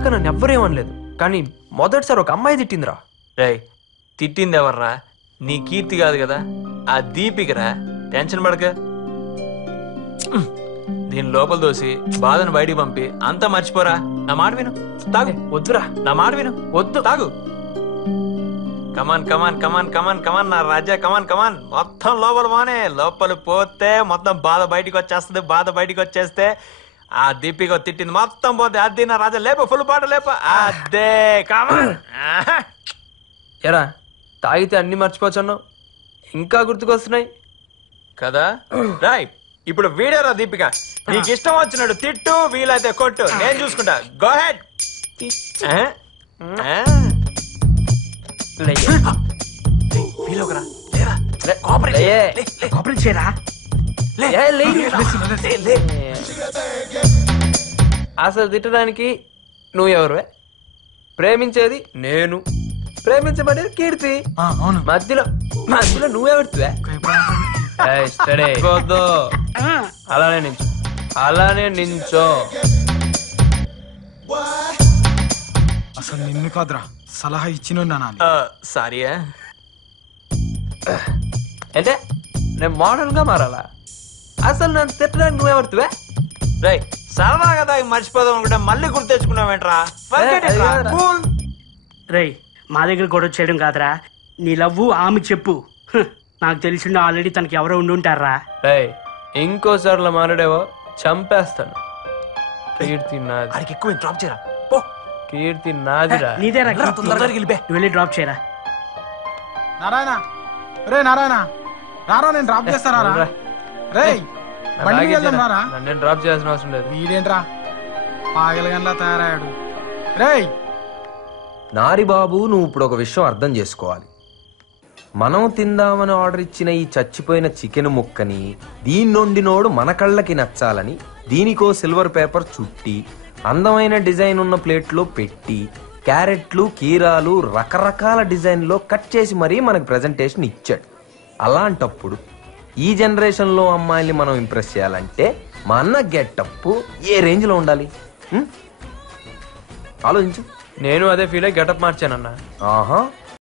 ఇప్పటిదాకా నన్ను ఎవ్వరేమనలేదు, కానీ మొదటిసారి ఒక అమ్మాయి తిట్టిందిరా. రేయ్, తిట్టింది ఎవర్రా? నీ కీర్తి కాదు కదా, ఆ దీపికరా. టెన్షన్ పడక, దీని లోపల దోసి బాధను బయటికి పంపి అంతా మర్చిపోరా. నా మాట విను, తాగు. వద్దురా, నా మాట విను, వద్దు, తాగు. కమాన్ కమాన్ కమాన్ కమాన్ కమాన్ నా రాజా, కమాన్ కమాన్. మొత్తం లోపల పోనే, లోపల పోతే మొత్తం బాధ బయటికి వచ్చేస్తుంది. బాధ బయటికి వచ్చేస్తే ఆ దీపిక తిట్టింది మొత్తం పోతే. అది నా రాజా, లేప ఫుల్ పాట లేప. అదే కమాన్. ఎరా తాగితే అన్ని మర్చిపోవచ్చున్నావు, ఇంకా గుర్తుకొస్తున్నాయి కదా. రైట్, ఇప్పుడు వీడియోరా దీపిక. నీకు ఇష్టం వచ్చినట్టు తిట్టు, వీలైతే కొట్టు, నేను చూసుకుంటా. Go head. అసలు తిట్టడానికి నువ్వు ఎవరువే? ప్రేమించేది నేను, ప్రేమించబడేది కీర్తి. మధ్యలో మధ్యలో నువ్వెవడుతువే? అలానే నించో, అలానే నించో. అసలు నిన్ను కాదురా సలహా ఇచ్చిన సారీ. అంటే నేను మోడల్ గా మారాలా? అసలు నన్ను తిట్టడానికి నువ్వెవడుతువే? రై, సరదా కదా మర్చిపోదాం అనుకుంటే మళ్ళీ గుర్తు తెచ్చుకున్నావేంట్రా? రై, మా దగ్గర గొడవ చేయడం కాదురా, నీ లవ్వు ఆమె చెప్పు. నాకు తెలిసిండు ఆల్రెడీ తనకి ఎవరో ఉండుంటారా. ఇంకోసార్లు మాట్లాడేవో చంపేస్తాను. కీర్తి నాది. అడిగి ఎక్కువ డ్రాప్ చేయరా. కీర్తి నాదిరా. నీదేరా, వెళ్ళి డ్రాప్ చేయరా. నారాయణ, రే నారాయణ రారా, నేను డ్రాప్ చేస్తారా? రే నన్ను డ్రాప్ చేయాల్సిన అవసరం లేదు. వీడేంట్రా పాగలగన్లా తయారయ్యాడు. రేయ్ నారి బాబు, నువ్వు ఇప్పుడు ఒక విషయం అర్థం చేసుకోవాలి. మనం తిందామని ఆర్డర్ ఇచ్చిన ఈ చచ్చిపోయిన చికెన్ ముక్కని దీని నోడు మన కళ్ళకి నచ్చాలని దీనికో సిల్వర్ పేపర్ చుట్టి అందమైన డిజైన్ ఉన్న ప్లేట్లో పెట్టి క్యారెట్లు, కీరాలు రకరకాల డిజైన్లో కట్ చేసి మరీ మనకు ప్రెజెంటేషన్ ఇచ్చాడు. అలాంటప్పుడు ఈ జనరేషన్లో అమ్మాయిల్ని మనం ఇంప్రెస్ చేయాలంటే మన గెటప్ ఏ రేంజ్లో ఉండాలి? ఆలోచించు. నేను అదే ఫీల్ అయ్యి గెటప్ మార్చానన్నా. ఆహా,